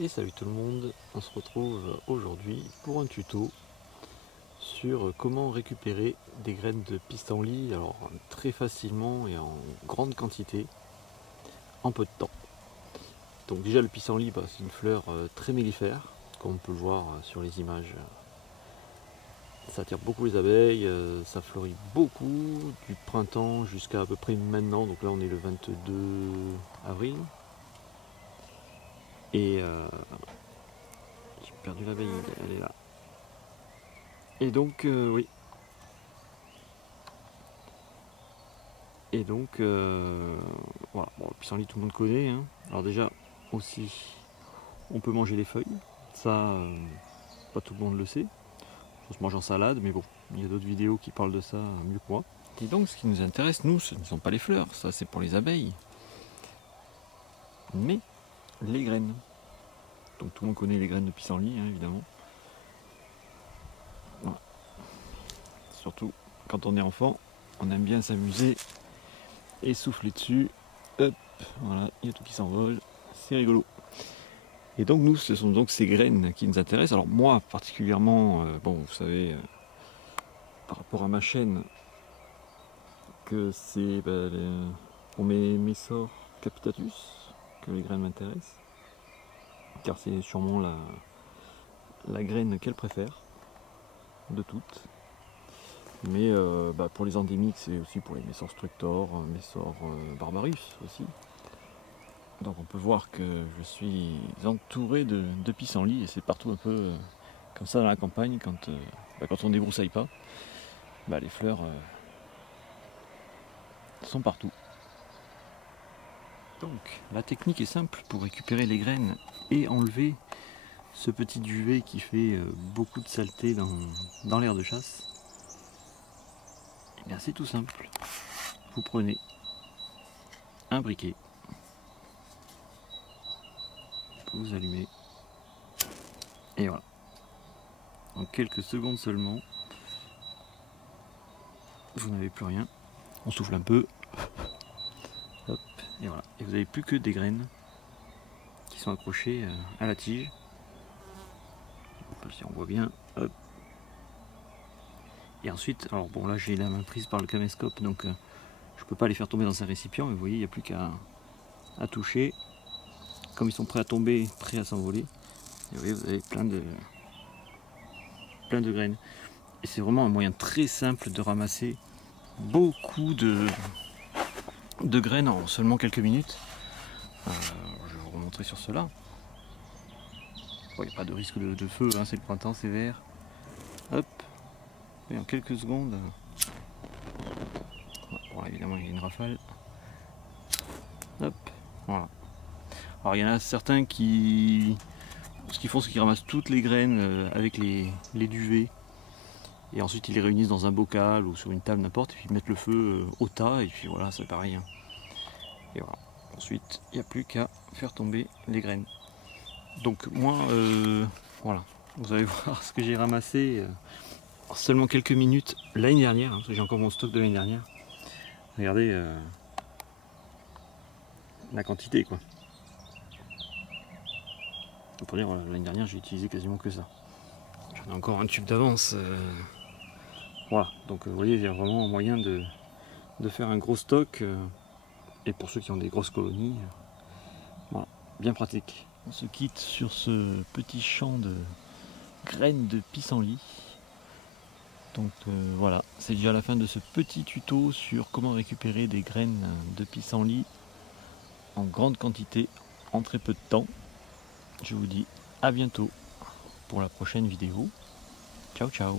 Et salut tout le monde, on se retrouve aujourd'hui pour un tuto sur comment récupérer des graines de pissenlit, alors très facilement et en grande quantité, en peu de temps. Donc déjà le pissenlit, c'est une fleur très mellifère, comme on peut le voir sur les images. Ça attire beaucoup les abeilles, ça fleurit beaucoup du printemps jusqu'à à peu près maintenant, donc là on est le 22 avril. Et j'ai perdu l'abeille, elle est là. Et donc, oui. Et donc, voilà. Bon, le pissenlit, tout le monde connaît, hein. Alors déjà, aussi, on peut manger les feuilles. Ça, pas tout le monde le sait. Ça se mange en salade, mais bon, il y a d'autres vidéos qui parlent de ça mieux que moi. Et donc, ce qui nous intéresse, nous, ce ne sont pas les fleurs. Ça, c'est pour les abeilles. Mais les graines. Donc, tout le monde connaît les graines de pissenlit, hein, évidemment. Voilà. Surtout quand on est enfant, on aime bien s'amuser et souffler dessus. Hop, voilà, il y a tout qui s'envole, c'est rigolo. Et donc nous, ce sont donc ces graines qui nous intéressent. Alors moi particulièrement, bon vous savez, par rapport à ma chaîne, que c'est pour mes Messor capitatus que les graines m'intéressent, car c'est sûrement la graine qu'elle préfère de toutes. Mais pour les endémiques, c'est aussi pour les Messor structor, Messor barbarus aussi. Donc on peut voir que je suis entouré de pissenlits et c'est partout un peu comme ça dans la campagne quand on ne débroussaille pas. Les fleurs sont partout. Donc la technique est simple pour récupérer les graines et enlever ce petit duvet qui fait beaucoup de saleté dans l'air de chasse. Et bien c'est tout simple. Vous prenez un briquet, vous allumez et voilà. En quelques secondes seulement, vous n'avez plus rien. On souffle un peu. Hop, et voilà. Et vous n'avez plus que des graines qui sont accrochées à la tige. Si on voit bien. Hop. Et ensuite, alors bon là j'ai la main prise par le caméscope, donc je peux pas les faire tomber dans un récipient, mais vous voyez, il n'y a plus qu'à toucher. Comme ils sont prêts à tomber, prêts à s'envoler, et vous voyez, vous avez plein de graines. Et c'est vraiment un moyen très simple de ramasser beaucoup de graines en seulement quelques minutes. Je vais vous remontrer sur cela. Bon, il n'y a pas de risque de feu, hein, c'est le printemps, c'est vert. Hop, et en quelques secondes. Bon, là, évidemment, il y a une rafale. Hop, voilà. Alors, il y en a certains qui. Ce qu'ils font, c'est qu'ils ramassent toutes les graines avec les duvets. Et ensuite, ils les réunissent dans un bocal ou sur une table, n'importe. Et puis, ils mettent le feu au tas. Et puis, voilà, c'est pareil. Hein. Et voilà. Ensuite, il n'y a plus qu'à faire tomber les graines. Donc, moi, voilà. Vous allez voir ce que j'ai ramassé en seulement quelques minutes l'année dernière. Hein, parce que j'ai encore mon stock de l'année dernière. Regardez la quantité, quoi. Pour dire, l'année dernière, j'ai utilisé quasiment que ça. J'en ai encore un tube d'avance. Voilà, donc vous voyez, il y a vraiment moyen de faire un gros stock. Et pour ceux qui ont des grosses colonies, voilà, bien pratique. On se quitte sur ce petit champ de graines de pissenlit. Donc voilà, c'est déjà la fin de ce petit tuto sur comment récupérer des graines de pissenlit en grande quantité en très peu de temps. Je vous dis à bientôt pour la prochaine vidéo. Ciao ciao.